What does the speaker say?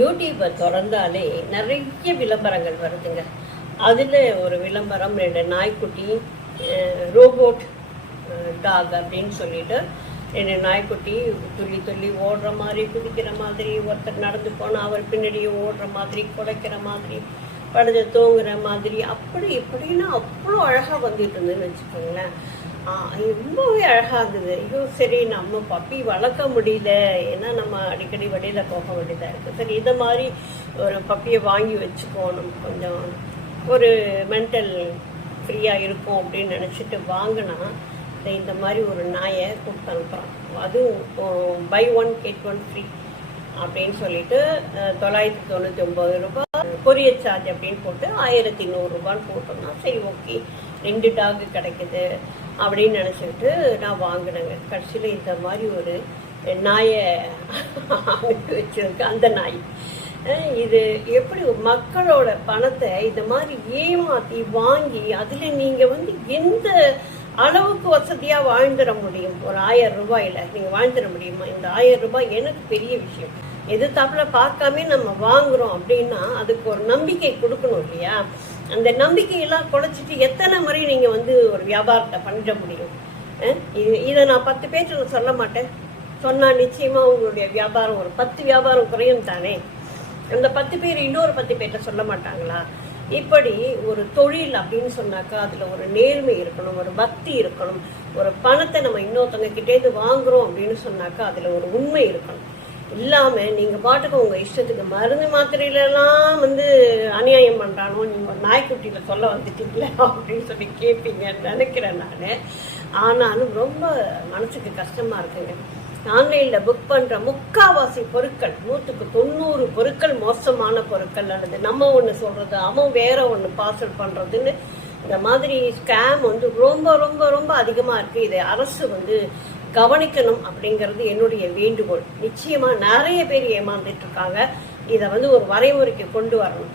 யூடியூப்பை திறந்தாலே நிறைய விளம்பரங்கள் வருதுங்க. அதில் ஒரு விளம்பரம் 2 நாய்க்குட்டி ரோபோட் டாக் அப்படின்னு சொல்லிட்டு 2 நாய்க்குட்டி துள்ளி துள்ளி ஓடுற மாதிரி, குதிக்கிற மாதிரி, ஒருத்தர் நடந்து போனால் அவர் பின்னாடியே ஓடுற மாதிரி, குலைக்கிற மாதிரி, படுத்து தூங்குற மாதிரி, அப்படி இப்படின்னா அவ்வளோ அழகாக வந்துட்டு இருந்ததுன்னு வச்சுக்கோங்களேன். ரொம்பவே அழகாக இருந்தது. ஐயோ சரி, நம்ம பப்பி வளர்க்க முடியல, ஏன்னா நம்ம அடிக்கடி வெளியில் போக வேண்டியதாக இருக்குது. சரி, இதை மாதிரி ஒரு பப்பியை வாங்கி வச்சுக்குவோம், நம்ம கொஞ்சம் ஒரு மென்டல் ஃப்ரீயாக இருக்கும் அப்படின்னு நினச்சிட்டு வாங்கினா இந்த மாதிரி ஒரு நாயை கொடுத்து அனுப்புகிறான். அதுவும் பை 1 get 1 ஃப்ரீ அப்படின்னு சொல்லிட்டு 999 ரூபாய் கொரியர் சார்ஜ் அப்படின்னு போட்டு 1100 ரூபான்னு போட்டோம்னா சரி ஓகே 2 டாக் கிடைக்குது அப்படின்னு நினச்சிக்கிட்டு நான் வாங்கினேங்க. கடைசியில் இந்த மாதிரி ஒரு நாயை அனுப்பி வச்சிருக்கு. அந்த நாய் இது எப்படி மக்களோட பணத்தை இந்த மாதிரி ஏமாற்றி வாங்கி அதில் நீங்கள் எந்த அளவுக்கு வசதியாக வாழ்ந்துட முடியும்? ஒரு 1000 ரூபாயில் நீங்கள் வாழ்ந்துட முடியுமா? இந்த 1000 ரூபாய் எனக்கு பெரிய விஷயம். எதிர்த்தாப்புல பார்க்காம நம்ம வாங்குறோம் அப்படின்னா அதுக்கு ஒரு நம்பிக்கை கொடுக்கணும் இல்லையா? அந்த நம்பிக்கையெல்லாம் குறைச்சிட்டு எத்தனை முறை நீங்கள் ஒரு வியாபாரத்தை பண்ணிட முடியும்? இதை நான் 10 பேர்கிட்ட சொல்ல மாட்டேன். சொன்னால் நிச்சயமாக உங்களுடைய வியாபாரம் ஒரு 10 வியாபாரம் குறையும் தானே. அந்த 10 பேர் இன்னொரு 10 பேர்கிட்ட சொல்ல மாட்டாங்களா? இப்படி ஒரு தொழில் அப்படின்னு சொன்னாக்கா அதில் ஒரு நேர்மை இருக்கணும், ஒரு பக்தி இருக்கணும். ஒரு பணத்தை நம்ம இன்னொருத்தவங்க கிட்டேருந்து வாங்குறோம் அப்படின்னு சொன்னாக்கா அதில் ஒரு உண்மை இருக்கணும். இல்லாமல் நீங்கள் பாட்டுக்கு உங்கள் இஷ்டத்துக்கு மருந்து மாத்திரையிலலாம் அநியாயம் பண்ணுறானோ, நீங்கள் ஒரு நாய்க்குட்டியில் சொல்ல வந்துட்டீங்களே அப்படின்னு சொல்லி கேட்பீங்கன்னு நினைக்கிறேன் நான். ஆனாலும் ரொம்ப மனசுக்கு கஷ்டமாக இருக்குங்க. ஆன்லைனில் புக் பண்ணுற முக்கால்வாசி பொருட்கள் 100க்கு 90 பொருட்கள் மோசமான பொருட்கள். அல்லது நம்ம ஒன்று சொல்கிறது அவன் வேற ஒன்று பார்சல் பண்ணுறதுன்னு இந்த மாதிரி ஸ்கேம் ரொம்ப ரொம்ப ரொம்ப அதிகமாக இருக்குது. இதை அரசு கவனிக்கணும் அப்படிங்கிறது என்னுடைய வேண்டுகோள். நிச்சயமாக நிறைய பேர் ஏமாந்துட்டு இருக்காங்க. இதை ஒரு வரைமுறைக்கு கொண்டு வரணும்.